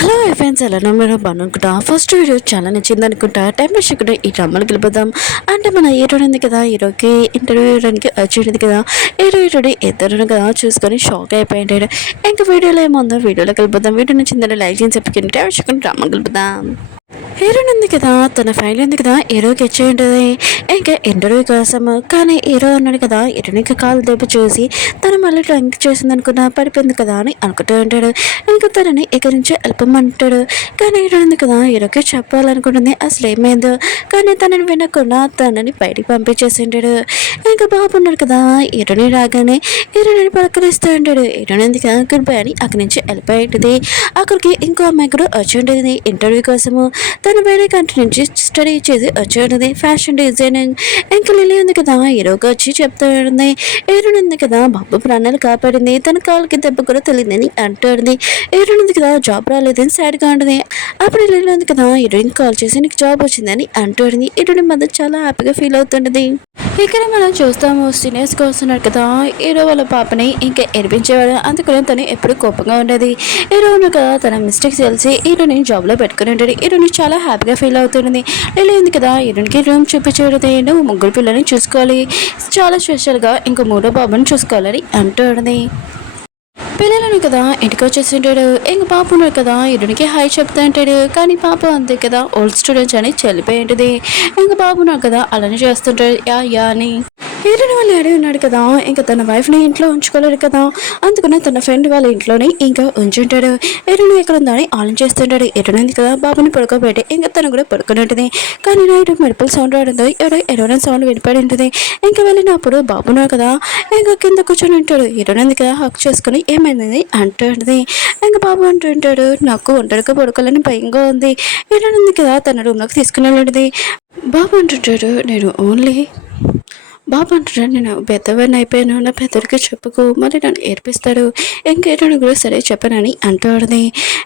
Hello friends, ఎలా మీరు బాగునుకుంటా. First video చాలా నచ్చింది అనుకుంటా. టైం వేస్ట్ ఇక్కడ ఈ డ్రామాలు గెలిపోదాం. అంటే మన హీరో ఉంది కదా, హీరోకి ఇంటర్వ్యూ ఇవ్వడానికి వచ్చేది కదా. హీరోని ఇద్దరు కదా చూసుకొని షాక్ అయిపోయాడు. ఇంకా వీడియోలో ఏముందో వీడియోలో గెలిపోదాం. వీడియో నచ్చిందని లైక్ చేసి చెప్పుకుని టైం వేస్ట్ డ్రామా గెలిపోదాం. హీరోయిన్ ఉంది కదా, తన ఫైల్ ఉంది కదా, హీరోకి ఇచ్చేయండి. ఇంకా ఇంటర్వ్యూ కోసం. కానీ హీరో అన్నాడు కదా, హీరోనికి కాలు దెబ్బ చూసి తను మళ్ళీ డ్రంక్ చేసింది అనుకున్నా, పడిపోయింది కదా అని అనుకుంటూ ఉంటాడు. ఇంకా తనని ఇక్కడి నుంచి వెళ్ళిపోమంటాడు. కానీ హీరో ఉంది కదా, హీరోకి చెప్పాలనుకుంటుంది అసలు ఏమైందో. కానీ తనని వినకుండా తనని బయటికి పంపించేసింటాడు. ఇంకా బాబు ఉన్నాడు కదా, హీరోని రాగానే హీరోని పలకరిస్తూ ఉంటాడు. హీరోని ఉంది కదా, గుడ్ బై అని అక్కడి నుంచి వెళ్ళిపోయి ఉంటుంది. అక్కడికి ఇంకో అమ్మాయి కూడా వచ్చి ఉంటుంది ఇంటర్వ్యూ కోసము. తను వేరే కంట్రీ నుంచి స్టడీ చేసి వచ్చేది ఫ్యాషన్ డిజైనింగ్. ఇంకా లిల్లీ ఉంది కదా, హీరోకి వచ్చి చెప్తూ ఉంది. హీరోయిన్ ఉంది కదా, బాబు ప్రాణాలు కాపాడింది, తన కాళ్ళకి దెబ్బ కూడా తెలియదని అంటుంది. హీరోయిన్ ఉంది కదా, జాబ్ రాలేదని సాడ్గా ఉంటుంది. అప్పుడు లిల్లీ ఉంది కదా, హీరోయిన్ కాల్ చేసి నీకు జాబ్ వచ్చిందని అంటుంది. హీరోయిన్ మధ్య చాలా హ్యాపీగా ఫీల్ అవుతుంటది. ఇక్కడ మనం చూస్తాము, సీనియర్స్గా వస్తున్నాడు కదా, హీరో వాళ్ళ పాపని ఇంకా ఏడిపించేవాడు. అందుకని తను ఎప్పుడు కోపంగా ఉండేది. హీరోను కదా, తన మిస్టేక్స్ తెలిసి హీరోని జాబ్లో పెట్టుకుని ఉంటాడు. హీరోని చాలా హ్యాపీగా ఫీల్ అవుతుంది. లిల్లీ ఉంది కదా, హీరోనికి రూమ్ చూపించేది, నువ్వు ముగ్గురు పిల్లల్ని చూసుకోవాలి, చాలా స్పెషల్గా ఇంకో మూడో బాబుని చూసుకోవాలని అంటుంది. పిల్లలను కదా ఇంటికి వచ్చేసింటాడు. ఇంక పాప ఉన్నాడు కదా, హీరోనికి హాయ్ చెప్తా అంటాడు. కానీ పాప అంతే కదా, ఓల్డ్ స్టూడెంట్స్ అని చెల్లిపోయి ఉంటుంది. ఇంక బాబు ఉన్నాడు కదా, అలానే చేస్తుంటాడు యా యా అని. హీరోని వాళ్ళ డాడీ ఉన్నాడు కదా, ఇంకా తన వైఫ్ని ఇంట్లో ఉంచుకోలేడు కదా, అందుకనే తన ఫ్రెండ్ వాళ్ళ ఇంట్లోనే ఇంకా ఉంచుంటాడు. హీరోని ఎక్కడ ఉందని ఆలోచిస్తుంటాడు. హీరోని కదా బాబుని పడుకోబెట్టి ఇంకా తను కూడా పడుకుని ఉంటుంది. కానీ నైట్ మెరుపుల సౌండ్ రావడంతో ఎవరైనా సౌండ్ వినిపడి ఉంటుంది. ఇంకా వెళ్ళినప్పుడు బాబు ఉన్నాడు కదా, ఇంకా కింద కూర్చొని ఉంటాడు. హీరోని కదా హక్ చేసుకుని ఏమైంది అంటుంది. ఇంకా బాబు అంటుంటాడు, నాకు ఒంటరిగా పడుకోవాలని భయంగా ఉంది. హీరోని కదా తన రూమ్లోకి తీసుకుని వెళ్ళింది. బాబు అంటుంటాడు, నేను ఓన్లీ బాబు అంటున్నాడు, నేను పెద్దవాడిని అయిపోయాను, నా పెద్దడికి చెప్పుకో మరి నన్ను ఏర్పిస్తాడు. ఇంకేటని కూడా సరే చెప్పనని అంటాడుది.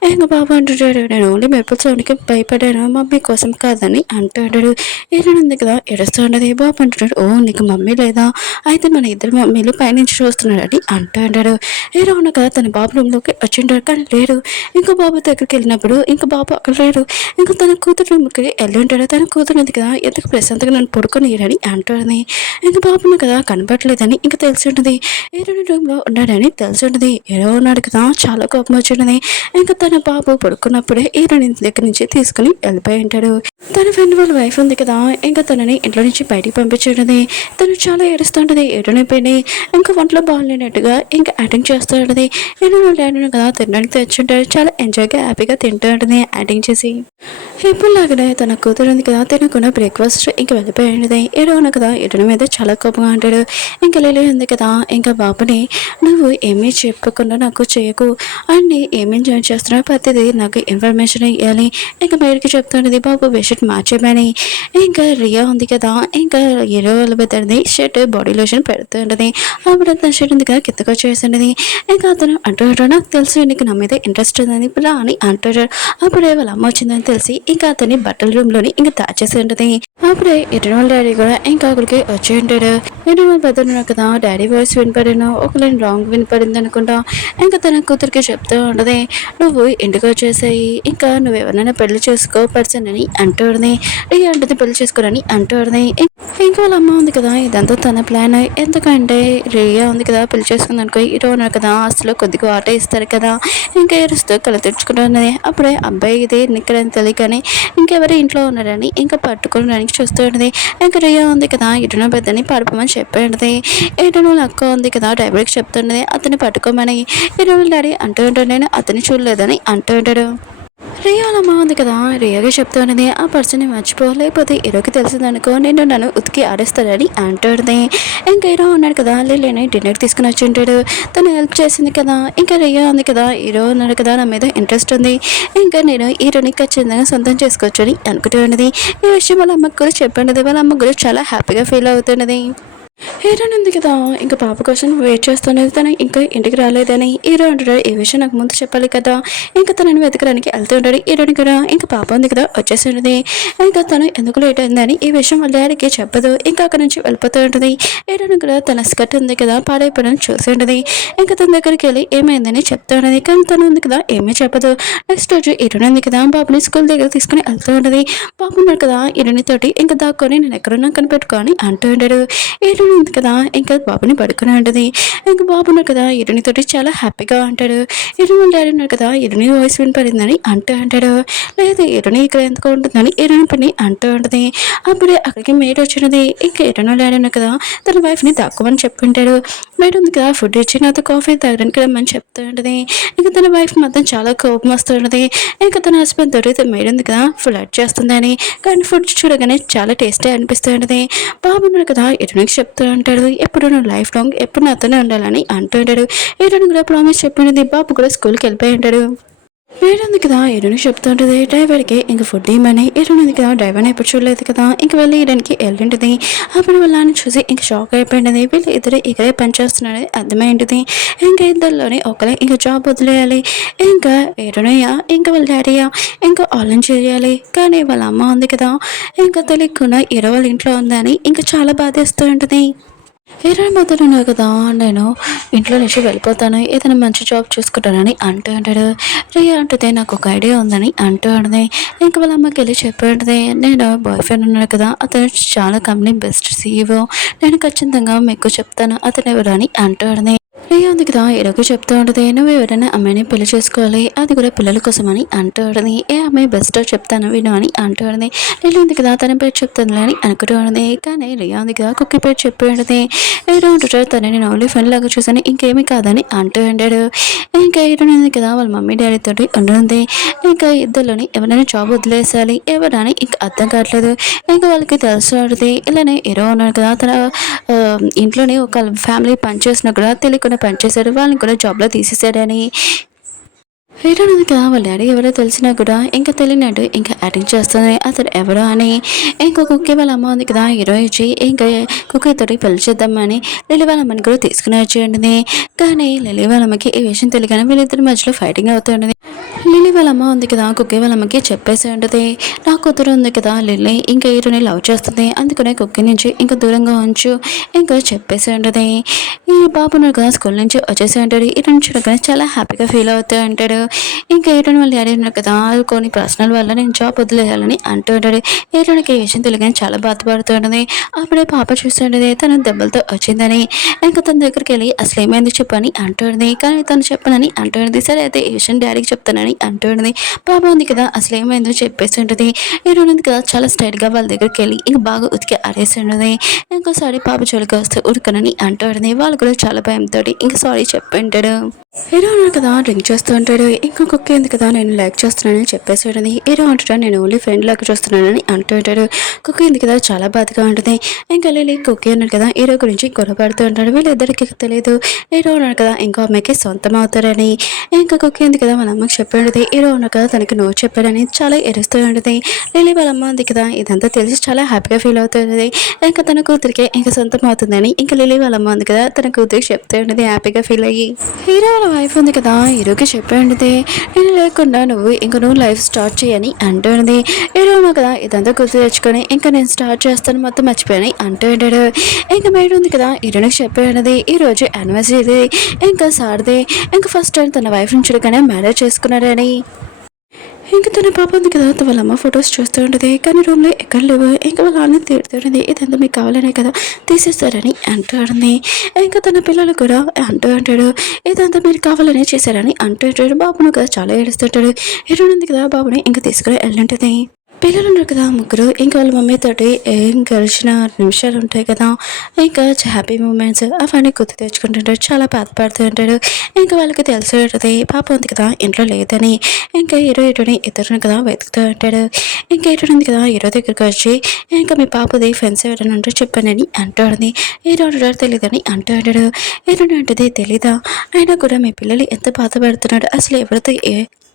ఇంకా బాబు అంటుంటాడు, నేను ఓన్లీ మెరుపుల సౌండ్కి భయపడాను, మమ్మీ కోసం కాదని అంటాడు. ఏదైనా కదా ఏడుస్తూ ఉండదు. బాబు అంటున్నాడు, ఓ నీకు మమ్మీ లేదా, అయితే మన ఇద్దరు మమ్మీలు పైనుంచి చూస్తున్నాడని అంటాడు. ఏదో ఉన్న కదా తన బాబు రూమ్లోకి వచ్చింటాడు. కానీ లేడు. ఇంకో బాబు దగ్గరికి వెళ్ళినప్పుడు ఇంకా బాబు అక్కడ లేడు. ఇంకా తన కూతురు రూమ్కి వెళ్ళి ఉంటాడు. తన కూతురు ఉంది కదా, ఎందుకు ప్రశాంతంగా నన్ను పడుకొని అంటాడు. ఇంకా బాబును కదా కనపడలేదని ఇంకా తెలిసి ఉంటుంది. ఏదైనా రూమ్లో ఉన్నాడని తెలిసి ఉంటుంది. ఏదో ఉన్నాడు కదా, చాలా కోపం వచ్చింది. ఇంకా తన బాబు పడుకున్నప్పుడే హీరోని దగ్గర నుంచి తీసుకుని వెళ్ళిపోయి ఉంటాడు. తన ఫ్రెండ్ వాళ్ళ వైఫ్ ఉంది కదా, ఇంకా తనని ఇంట్లో నుంచి బయటికి పంపించుంటుంది. తను చాలా ఏడుస్తుంటుంది. ఏడనైపోయి ఇంకా ఒంట్లో బాగాలేనట్టుగా ఇంకా యాక్టింగ్ చేస్తూ ఉంటుంది. ఏదో వాళ్ళ డాడీని కదా తినడానికి తెచ్చుంటాడు. చాలా ఎంజాయ్గా హ్యాపీగా తింటూ ఉంటుంది యాక్టింగ్ చేసి. ఎప్పుడు లాగానే తన కూతురు ఉంది కదా, తినకుండా బ్రేక్ఫాస్ట్ ఇంకా వెళ్ళిపోయి ఉంటుంది. ఏదో ఉన్న కదా ఎటుని మీద చాలా కోపంగా అంటాడు. ఇంకా లిల్లీ ఉంది కదా, ఇంకా బాబుని నువ్వు ఏమీ చెప్పకుండా నాకు చేయకు, అన్నీ ఏమేమి జాయిన్ చేస్తున్నావు ప్రతిదీ నాకు ఇన్ఫర్మేషన్ ఇవ్వాలి. ఇంకా బయటకి చెప్తున్నది బాబు బెడ్షీట్ మార్చేమని. ఇంకా రియా ఉంది కదా, ఇంకా హీరో వాళ్ళ పెద్దది షర్ట్ బాడీ లోషన్ పెడుతుంటుంది. అప్పుడు తన షర్ట్ ఉంది కదా కిందకు వచ్చేసింది. ఇంకా అతను అంటాడు, నాకు తెలుసు నీకు నా మీద ఇంట్రెస్ట్ ఉందని రా అని అంటాడు. అప్పుడే వాళ్ళ అమ్మ వచ్చిందని తెలిసి ఇంకా అతని బట్టల రూమ్లోని ఇంకా దాచేసి ఉంటుంది. అప్పుడే ఇటర్నల్ డాడీ కూడా ఇంకా అక్కడికి వచ్చి ఉంటాడు. ఇటర్నల్ పెద్దను కదా, డాడీ వాయిస్ వినపడినా ఒకళ్ళని రాంగ్ వినపడింది అనుకుంటా. ఇంకా తన కూతురికి చెప్తూ ఉంటుంది, నువ్వు ఇంటికి వచ్చేసాయి, ఇంకా నువ్వు ఎవరైనా పెళ్లి చేసుకో పర్సన్ అని అంటుంది. రియా అంటే పెళ్లి చేసుకోరని అంటుంది. ఇంకా వాళ్ళ అమ్మ ఉంది కదా, ఇదంతా తన ప్లాన్. ఎందుకంటే రియా ఉంది కదా పెళ్లి చేసుకుంది అనుకో, హీరో ఉన్నారు కదా అసలు కొద్దిగా ఆట ఇస్తారు కదా. ఇంకా ఏడుస్తూ కళ తెచ్చుకుంటున్నది. అప్పుడే అబ్బాయి ఇది నిక్కడని తెలియకని ఇంకెవరి ఇంట్లో ఉన్నారని ఇంకా పట్టుకోవడానికి చూస్తూ ఉంటుంది. ఇంకా రియా ఉంది కదా, ఇటున పెద్దని పడుకోమని చెప్పేది. ఇటున అక్క ఉంది కదా డ్రైవర్కి చెప్తుండేది అతన్ని పట్టుకోమని. ఇటున డాడీ అంటూ ఉంటాడు, నేను అతన్ని చూడలేదని అంటూ ఉంటాడు. రియా అమ్మ ఉంది కదా, రియాగా చెప్తూ ఉన్నది ఆ పర్సన్ని మర్చిపో, లేకపోతే హీరోకి తెలిసిందనుకో నేను నన్ను ఉతికి ఆడేస్తాడని అంటాడుది. ఇంకా హీరో ఉన్నాడు కదా, లిల్లీని డిన్నర్ తీసుకుని వచ్చి ఉంటాడు. తను హెల్ప్ చేసింది కదా. ఇంకా రియా ఉంది కదా, హీరో ఉన్నాడు కదా నా మీద ఇంట్రెస్ట్ ఉంది, ఇంకా నేను హీరోని ఖచ్చితంగా సొంతం చేసుకోవచ్చు అని అనుకుంటూ ఉన్నది. ఈ విషయం వాళ్ళ అమ్మకు కూడా చెప్పండి. వాళ్ళ అమ్మ కూడా చాలా హ్యాపీగా ఫీల్ అవుతున్నది. హీరోయిన్ ఉంది కదా! ఇంక పాప కోసం వెయిట్ చేస్తున్నది. తను ఇంకా ఇంటికి రాలేదని హీరో అంటాడు. ఈ విషయం నాకు ముందు చెప్పాలి కదా! ఇంక తనని వెతకడానికి వెళ్తూ ఉంటాడు. హీరోయిన్ కూడా ఇంక పాప ఉంది కదా! వచ్చేసి ఉంటది. ఇంక తను ఎందుకు లేట్ అయిందని ఈ విషయం వాళ్ళ డ్యాడీకి చెప్పదు. ఇంకా అక్కడి నుంచి వెళ్ళిపోతూ ఉంటది. హీరోయిన్ కూడా తన స్కర్ట్ ఉంది కదా! పాడైపోవడం చూసి ఉంటది. ఇంక తన దగ్గరికెళ్ళి ఏమైందని చెప్తూ ఉంటది. కానీ తను ఉంది కదా! ఏమీ చెప్పదు. నెక్స్ట్ రోజు హీరోయిన్ ఉంది కదా! బాబుని స్కూల్ దగ్గర తీసుకొని వెళ్తూ ఉంటది. బాబు ఉన్నాడు కదా! హీరోయిన్ తోటి ఇంక దాక్కొని నేను ఎక్కడున్నా కనిపెట్టుకో అని అంటూ ఉంటాడు. హీరోయిన్ ఉంది కదా! ఇంకా బాబుని పడుకుని ఉంటది. ఇంక బాబు ఉన్నాడు కదా! హీరోయిన్ తోటి చాలా హ్యాపీగా ఉంటాడు. హీరోయిన్ వాళ్ళ డ్యాడీ ఉన్నాడు కదా! హీరోయిన్ వాయిస్ వినపడిందని అంటూ అంటాడు. లేదు హీరోయిన్ ఇక్కడ ఎందుకు ఉంటుందని హీరోయిన్ పని అంటూ ఉంటది. అప్పుడే అక్కడికి మేడ్ వచ్చినది. ఇంక హీరోయిన్ వాళ్ళ డ్యాడీ ఉన్నాడు కదా! తన వైఫ్‌ని దాక్కోమని చెప్పుంటాడు. మేడ్ ఉంది కదా! ఫుడ్ ఇచ్చి నాతో కాఫీ తాగడానికి రమ్మని చెప్తూ ఉంటది. ఇంక తన వైఫ్ మాత్రం చాలా కోపం వస్తూ ఉంటది. ఇంక తన హస్బెండ్ తోటి మేడ్ ఉంది కదా! ఫ్లర్ట్ చేస్తుందని. కానీ ఫుడ్ చూడగానే చాలా టేస్టీ అనిపిస్తూ ఉంటది. బాబు ఉన్నాడు కదా! హీరోయిన్‌కి చెప్తూ ఉంటాడు. ఎప్పుడు నువ్వు లైఫ్ లాంగ్ ఎప్పుడు నాతోనే ఉండాలని అంటూ ఉంటాడు. హీరోయిన్ కూడా ప్రామిస్ చెప్పినది. బాబు కూడా స్కూల్‌కి వెళ్ళిపోయి ఉంటాడు. హీరోయిన్ కదా! హీరోయిన్‌కి చెప్తూ ఉంటది. డ్రైవర్‌కి ఇంక ఫుడ్ ఇమ్మని. హీరోయిన్ కదా! డ్రైవర్‌ని ఎప్పుడు చూడలేదు కదా! ఇంక వెళ్ళి హీరోయిన్‌కి ఎళ్ళింటది. అప్పుడు వాళ్ళ నాన్న చూసి ఇంక షాక్ అయిపోయింటది. వీళ్ళు ఇద్దరు ఇక్కడే పని చేస్తున్నారని అర్థమైంటది. ఇంక ఇద్దరిలోని ఒకలే ఇంక జాబ్ వదిలేయాలి. ఇంకా హీరోయినయ్య ఇంక వాళ్ళ డ్యాడీయ ఇంకా ఆలోచన చేయాలి. కానీ వాళ్ళ అమ్మ ఉంది కదా! ఇంకా తెలియకుండా హీరో వాళ్ళ ఇంట్లో ఉందని ఇంక చాలా బాధేస్తూ ఉంటది. హీరోయిన్ మొదలున్నావు కదా! నేను ఇంట్లో నుంచి వెళ్ళిపోతాను. ఏదైనా మంచి జాబ్ చూసుకుంటానని అంటూ ఉంటాడు. రియా అంటది నాకొక ఐడియా ఉందని అంటూ ఉంటది. ఇంక వాళ్ళ అమ్మకెళ్ళి చెప్పి ఉంటది. నేను బాయ్ ఫ్రెండ్ ఉన్నాడు కదా! అతను చాలా కంపెనీ బెస్ట్ సీఈఓ. నేను ఖచ్చితంగా మీకు చెప్తాను అతనెవరు అని అంటూ ఉంటది. రియా ఉంది కదా! హీరోకి చెప్తూ ఉంటది. నువ్వు ఎవరైనా అమ్మాయిని పెళ్లి చేసుకోవాలి. అది కూడా పిల్లల కోసమని అంటూ ఉంటది. ఏ అమ్మాయి బెస్టో చెప్తాను విను అని అంటూ ఉంటది. రియా ఉంది కదా! తన పేరు చెప్తుందిలే అని అనుకుంటూ ఉంటది. కానీ రియా ఉంది కదా! కుక్కీ పేరు చెప్పి ఉంటది. హీరో అంటాడు తనని నేను ఓన్లీ ఫ్రెండ్ లాగా చూసాను ఇంకేమీ కాదని అంటూ ఉంటాడు. ఇంకా హీరోయిన్ ఉంది కదా! వాళ్ళ మమ్మీ డాడీ తోటి ఉంటుంది. ఇంకా ఇద్దరిలోని ఎవరైనా జాబ్ వదిలేసేయాలి. ఎవరని ఇంక అర్థం కావట్లేదు. ఇంకా వాళ్ళకి తెలిసి ఉంటది. ఇలానే హీరో ఉన్నాడు కదా! తన ఇంట్లోనే ఒక ఫ్యామిలీ పనిచేసినా కూడా తెలియకుండా పనిచేశాడు. వాళ్ళని కూడా జాబ్‌లో తీసేసాడని. హీరోయిన్ ఉంది కదా! వాళ్ళ డ్యాడీ ఎవరో తెలిసినా కూడా ఇంకా తెలియనట్టు ఇంకా యాక్టింగ్ చేస్తుంది. అతను ఎవరో అని. ఇంకో కుక్కీ వాళ్ళ అమ్మ ఉంది కదా! హీరో ఇచ్చి ఇంకా కుక్కీతోటి పెళ్లి చేద్దామని లిల్లీ వాళ్ళ అమ్మని కూడా తీసుకుని వచ్చి ఉంటుంది. కానీ లిల్లీ వాళ్ళ అమ్మకి ఈ విషయం తెలియగానే వీళ్ళిద్దరి మధ్యలో ఫైటింగ్ అవుతూ ఉంటుంది. లిల్లీ వాళ్ళ అమ్మ ఉంది కదా! కుక్కీ వాళ్ళ అమ్మకి చెప్పేసి ఉంటది. నా కూతురు ఉంది కదా! లిల్లీ ఇంకా హీరోని లవ్ చేస్తుంది. అందుకనే కుక్కీ నుంచి ఇంకా దూరంగా ఉంచు ఇంకా చెప్పేసి ఉంటది. ఈ బాబు ఉన్నాడు కదా! స్కూల్ నుంచి వచ్చేసి ఉంటాడు. హీరోని చూడగానే చాలా హ్యాపీగా ఫీల్ అవుతూ ఉంటాడు. ఇంకా హీరోయిన్ వాళ్ళ డాడీ ఉన్నారు కదా! కొన్ని పర్సనల్ వల్ల నేను జాబ్ వదిలేయాలని అంటూ ఉంటాడు. హీరోయిన్‌కి ఈ విషయం తెలియగానే చాలా బాధపడుతూ ఉంటది. అప్పుడే పాప చూస్తుంటది తను దెబ్బలతో వచ్చిందని. ఇంకా తన దగ్గరికెళ్ళి అసలు ఏమైంది చెప్పు అని అంటూ ఉంటది. కానీ తను చెప్పనని అంటూ ఉంటది. సరే అయితే ఈ విషయం డాడీకి చెప్తానని అంటూ ఉంటది. పాప ఉంది కదా! అసలు ఏమైందో చెప్పేసి ఉంటది. హీరోయిన్ ఉంది కదా! చాలా స్టైల్‌గా వాళ్ళ దగ్గరికెళ్ళి ఇంక బాగా ఉతికి ఆరేసి ఉంటది. ఇంకోసారి పాప జోలికి వస్తే ఉరకనని అంటూ ఉంటది. వాళ్ళు కూడా చాలా భయంతోటి ఇంక సారీ చెప్పి ఉంటాడు. హీరో ఉన్నాడు కదా! డ్రింక్ చేస్తూ ఉంటాడు. ఇంకో కుక్క ఉంది కదా! నేను లైక్ చేస్తున్నానని చెప్పేసి ఉంటది. హీరో అంటాడు నేను ఓన్లీ ఫ్రెండ్ లాగా చూస్తున్నానని అంటూ ఉంటాడు. కుక్క ఉంది కదా! చాలా బాధగా ఉంటుంది. ఇంకా లిల్లీ కుక్కీ ఉన్నాడు కదా! హీరో గురించి గొడవ పడుతూ ఉంటాడు. వీళ్ళిద్దరికీ తెలియదు హీరో ఉన్నాడు కదా! ఇంకో అమ్మాయికి సొంతం అవుతారని. ఇంకా కుక్కీ ఉంది కదా! వాళ్ళ అమ్మకి చెప్పి ఉంటది. హీరో ఉన్నాడు కదా! తనకి నో చెప్పాడని చాలా ఏడుస్తూ ఉంటది. లిల్లీ వాళ్ళ అమ్మ ఉంది కదా! ఇదంతా తెలిసి చాలా హ్యాపీగా ఫీల్ అవుతుంది. ఇంకా తన కూతురికే ఇంకా సొంతం అవుతుందని ఇంకా లిల్లీ వాళ్ళ అమ్మ ఉంది కదా! తన కూతురికి చెప్తూ ఉంటది హ్యాపీగా ఫీల్ అయ్యి. హీరో వాళ్ళ వైఫ్ ఉంది కదా! హీరోకి చెప్పి ఉంటది. నేను లేకుండా నువ్వు లైఫ్ స్టార్ట్ చేయని అంటూ ఉంటది. హీరో ఉన్నాడు కదా! ఇదంతా గుర్తు తెచ్చుకొని ఇంకా నేను స్టార్ట్ చేస్తాను మొత్తం మర్చిపోయాని అంటూ ఉంటాడు. ఇంకా మేడ్ ఉంది కదా! హీరోయిన్‌కి చెప్పి ఉంటది. ఈరోజు యానివర్సరీ ఇంకా సార్‌ది ఇంకా ఫస్ట్ టైం తన వైఫ్‌ని చూడగానే మ్యారేజ్ చేసుకున్నాడని. ఇంక తన పాప ఉంది కదా! వాళ్ళ అమ్మ ఫొటోస్ చూస్తూ ఉంటది. కానీ రూమ్‌లో ఎక్కడ లేవు. ఇంక వాళ్ళ నాన్న తిడుతుంటది. ఇదంతా మీకు కావాలనే కదా తీసేస్తారని అంటూ ఉంటుంది. ఇంకా తన పిల్లలు కూడా అంటూ ఉంటాడు. ఇదంతా మీరు కావాలనే చేశారని అంటూ ఉంటాడు. బాబును కదా చాలా ఏడుస్తుంటాడు. హీరోయిన్ ఉంది కదా! బాబుని ఇంక తీసుకొని ఎళ్ళుంటది. పిల్లలు ఉన్నారు కదా ముగ్గురు ఇంకా వాళ్ళ మమ్మీ తోటి ఏం గడిచిన నిమిషాలు ఉంటాయి కదా ఇంకా హ్యాపీ మూమెంట్స్ అవన్నీ గుర్తు తెచ్చుకుంటుంటాడు చాలా బాధపడుతూ ఉంటాడు ఇంకా వాళ్ళకి తెలిసి ఉంటుంది పాప ఉంది కదా ఇంట్లో లేదని ఇంకా హీరోని ఇద్దరుని కదా వెతుకుతూ ఉంటాడు ఇంకా హీరో ఉంది కదా హీరో దగ్గరికి వచ్చి ఇంకా మీ పాపది ఫ్రెండ్స్ ఎవరైనా ఉంటే చెప్పానని అంటుంది హీరో తెలియదని అంటూ ఉంటాడు హీరోని అంటది తెలీదా అయినా కూడా మీ పిల్లలు ఎంత బాధపడుతున్నాడు అసలు ఎవరితో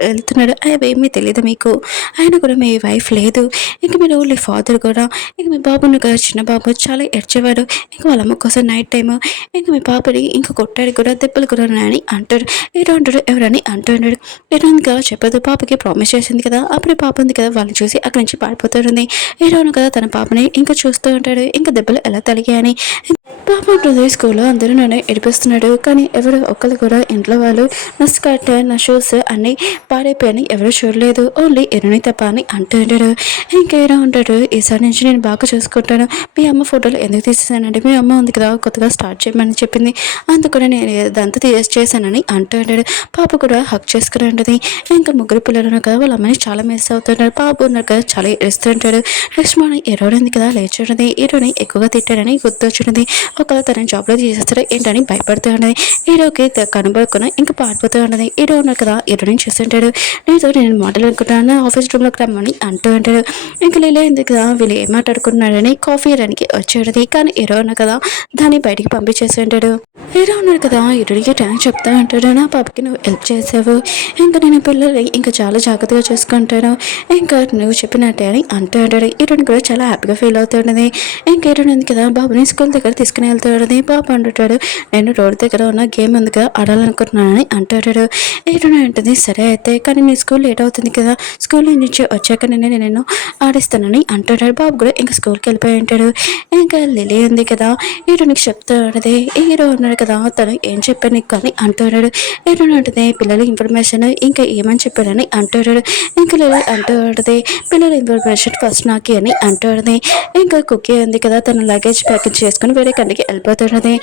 వెళ్తున్నాడు అవేమీ తెలియదు మీకు, ఆయన కూడా మీ వైఫ్ లేదు, ఇంక మీరు ఓన్లీ ఫాదర్ కూడా, ఇంక మీ బాబు ఉన్న కదా చిన్న బాబు చాలా ఏడ్చేవాడు, ఇంక వాళ్ళ అమ్మ కోసం నైట్ టైము ఇంక మీ పాపని ఇంక కొట్టాడు కూడా దెబ్బలు కూడా ఉన్నాయని అంటాడు. ఏదో అంటాడు ఎవరని అంటున్నాడు. ఏదోగా చెప్పదు, పాపకి ప్రామిస్ చేసింది కదా, అప్పుడే పాప ఉంది కదా వాళ్ళని చూసి అక్కడి నుంచి పారిపోతుంది. ఏదోను కదా తన పాపని ఇంకా చూస్తూ ఉంటాడు, ఇంకా దెబ్బలు ఎలా తలిగాయని. పాప ఉంటుంది స్కూల్లో అందరూ నన్ను ఏడిపిస్తున్నాడు, కానీ ఎవరు ఒక్కరు కూడా ఇంట్లో వాళ్ళు నా స్కర్ట్ నా షూస్ అన్నీ పాడైపోయాని ఎవరు చూడలేదు, ఓన్లీ ఎరుని తప్ప అని అంటుంటాడు. ఇంకేదో ఉంటాడు, ఈసారి నుంచి నేను బాగా చూసుకుంటాను, మీ అమ్మ ఫోటోలు ఎందుకు తీసేసానంటే మీ అమ్మ ఉంది కదా కొత్తగా స్టార్ట్ చేయమని చెప్పింది, అందుకని నేను ఇదంతా చేశానని అంటుంటాడు. పాప కూడా హక్ చేసుకుని ఉంటుంది. ఇంకా ముగ్గురు పిల్లలు ఉన్నారు కదా వాళ్ళ అమ్మని చాలా మిస్ అవుతుంటారు. పాప ఉన్నారు కదా చాలా ఏడుస్తుంటాడు. నెక్స్ట్ మార్నింగ్ ఎరోడింది కదా లేచుంటుంది, హీరోని ఎక్కువగా తిట్టాడని గుర్తొచ్చుంటుంది. ఒకవేళ తన జాబ్లో చేసేస్తారో ఏంటని భయపడుతూ ఉన్నది. హీరోకి కనబడుకున్న ఇంకా పారిపోతూ ఉన్నది. హీరో ఉన్నారు కదా హీరోని చూస్తుంటాడు. నేను మాటలు అనుకుంటాను ఆఫీస్ రూమ్లోకి రమ్మని అంటూ ఉంటాడు. ఇంకా లీలా ఎందుకు కదా వీళ్ళు ఏం మాట్లాడుకుంటున్నాడని కాఫీ ఇవ్వడానికి వచ్చేది, కానీ హీరో ఉన్నారు కదా దాన్ని బయటికి పంపించేసి ఉంటాడు. హీరో ఉన్నారు కదా హీరోకి థ్యాంక్స్ చెప్తా ఉంటాడు, నా పాపకి నువ్వు హెల్ప్ చేసావు, ఇంకా నేను పిల్లలు ఇంకా చాలా జాగ్రత్తగా చూసుకుంటాను, ఇంకా నువ్వు చెప్పినట్టే అని అంటూ ఉంటాడు. హీరోని కూడా చాలా హ్యాపీగా ఫీల్ అవుతుండేది. ఇంకా హీరోని ఉంది కదా బాబుని స్కూల్ దగ్గర తీసుకుని వెళ్తాడు. బాబు అంటుంటాడు, నేను రోడ్డు దగ్గర ఉన్న గేమ్ అందుగా ఆడాలనుకుంటున్నానని అంటాడు. హీరోని అంటుంది, సరే అయితే కానీ నీ స్కూల్ లేట్ అవుతుంది కదా, స్కూల్ నుంచి వచ్చాక నేను ఆడిస్తానని అంటాడు. బాబు కూడా ఇంకా స్కూల్కి వెళ్ళిపోయి ఉంటాడు. ఇంకా లిలీ ఉంది కదా హీరోనికి చెప్తూ ఉన్నది, హీరో ఉన్నాడు కదా తను ఏం చెప్పాను నీకు అని అంటున్నాడు. హీరోని ఉంటుంది, పిల్లల ఇన్ఫర్మేషన్ ఇంకా ఏమని చెప్పాడని అంటున్నాడు. ఇంకా లిలీ అంటూ ఉంటుంది, పిల్లల ఇన్ఫర్మేషన్ ఫస్ట్ నాకి అని అంటున్నది. ఇంకా కుక్కీ ఉంది కదా తన లగేజ్ ప్యాకేజ్ చేసుకుని వేరే కంటికి వెళ్ళిపోతున్నది.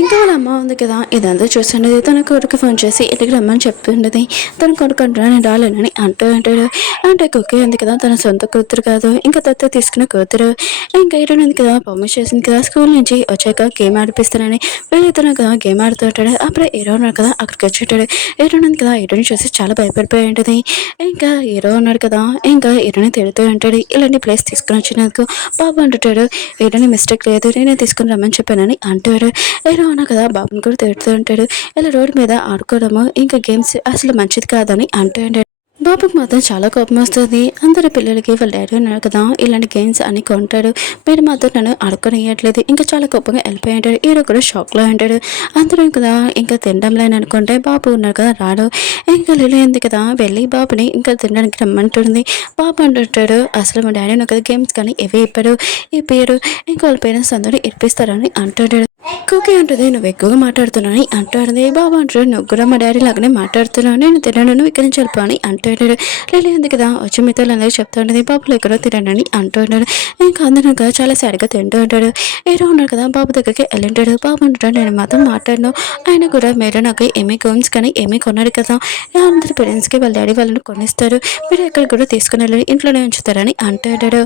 ఇంకా వాళ్ళ అమ్మ ఉంది కదా ఇదంతా చూస్తుండేది. తన కొడుకు ఫోన్ చేసి ఇంటికి రమ్మని చెప్తుండేది. తన కొడుకు అంటున్నా నేను రాలేనని అంటూ ఉంటాడు. అంటే కుక్కీ ఉంది కదా తన సొంత కూతురు కాదు, ఇంకా దత్త తీసుకున్న కూతురు. ఇంకా హీరోని ఉంది కదా పర్మిషన్ చేసింది కదా స్కూల్ నుంచి వచ్చాక గేమ్ ఆడిపిస్తానని వీళ్ళిద్దరు కదా గేమ్ ఆడుతూ ఉంటాడు. అప్పుడే హీరో ఉన్నాడు కదా అక్కడికి వచ్చేటాడు. హీరో ఉంది కదా హీరోని చూసి చాలా భయపడిపోయి ఉంటుంది. ఇంకా హీరో ఉన్నాడు కదా ఇంకా హీరోని తిడుతూ ఉంటాడు, ఇలాంటి ప్లేస్ తీసుకుని వచ్చినందుకు బాబు అంటుంటాడు, హీరోని మిస్టేక్ లేదు నేనే తీసుకుని రమ్మని చెప్పానని అంటాడు. హీరో ఉన్నా కదా బాబుని కూడా తిడుతూ ఉంటాడు, ఇలా రోడ్డు మీద ఆడుకోవడము ఇంకా గేమ్స్ అసలు మంచిది కాదని అంటాడు. బాబుకి మాత్రం చాలా కోపం వస్తుంది. అందరి పిల్లలకి వాళ్ళ డాడీ ఉన్నారు కదా ఇలాంటి గేమ్స్ అని కొంటాడు, మీరు మాత్రం నన్ను ఆడుకోనియట్లేదు, ఇంకా చాలా కోపంగా వెళ్ళిపోయి ఉంటాడు. హీరో కూడా షాక్లో ఉంటాడు. అందరూ కదా ఇంకా తినడంలో అనుకుంటే బాబు ఉన్నారు కదా రాడు. ఇంకా లేదు కదా వెళ్ళి బాబుని ఇంకా తినడానికి రమ్మంటుంది. బాబు అంటుంటాడు, అసలు మా డాడీ నాకు కదా గేమ్స్ కానీ ఇవి ఇప్పారు ఇప్పారు, ఇంకా వాళ్ళ పేరెంట్స్ అందరూ ఇప్పిస్తారని అంటుంటాడు. కుకీ అంటుంది, నువ్వు ఎక్కువగా మాట్లాడుతున్నావు అంటాడు. బాబు అంటాడు, నువ్వు కూడా మా డాడీ లాగానే మాట్లాడుతున్నావు, నేను తినను నువ్వు ఇక్కడి నుంచి వెళ్ళిపో అని అంటాడు. లేదు ఉంది కదా వచ్చి మిత్రులు అందరూ చెప్తూ ఉంటుంది, బాబులు ఎక్కడో తినని అంటున్నాడు. ఇంకా అందరూ కదా చాలా సారిగా తింటూ ఉంటాడు. ఏదో ఉన్నాడు కదా బాబు దగ్గరికి వెళ్ళింటాడు. బాబు అంటాడు, నేను మాత్రం మాట్లాడను, ఆయన కూడా మీరు నాకు ఏమీ గేమ్స్ కానీ ఏమీ కొన్నాడు కదా, అందరి పేరెంట్స్కి వాళ్ళ డాడీ వాళ్ళని కొనిస్తారు, మీరు ఎక్కడ కూడా తీసుకుని వెళ్ళి ఇంట్లోనే ఉంచుతారని అంటాడు.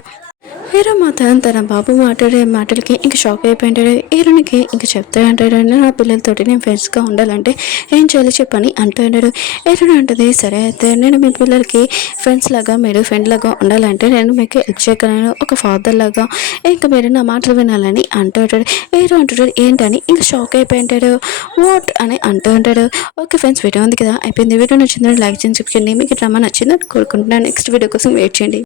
హీరో మాత్రం తన బాబు మాట్లాడే మాటలకి ఇంకా షాక్ అయిపోయింటాడు. హీరోనికి ఇంకా చెప్తా అంటాడు, నా పిల్లలతోటి నేను ఫ్రెండ్స్గా ఉండాలంటే ఏం చేయాలో చెప్పని అంటాడు. హీరోని అంటుంది, సరే అయితే నేను మీ పిల్లలకి ఫ్రెండ్స్ లాగా మీరు ఫ్రెండ్ లాగా ఉండాలంటే నేను మీకు హెల్ప్ చేయగలను, ఒక ఫాదర్ లాగా ఇంకా మీరు నా మాటలు వినాలని అంటాడు. హీరో అంటాడు, ఏంటని ఇంకా షాక్ అయిపోయింటాడు. వాట్ అని అంటూ ఉంటాడు. ఓకే ఫ్రెండ్స్, వీడియో ఉంది కదా అయిపోయింది. వీడియో నచ్చిందని లైక్ చేయండి, మీకు డ్రామా నచ్చిందని కోరుకుంటున్నాను. నెక్స్ట్ వీడియో కోసం వెయిట్ చేయండి.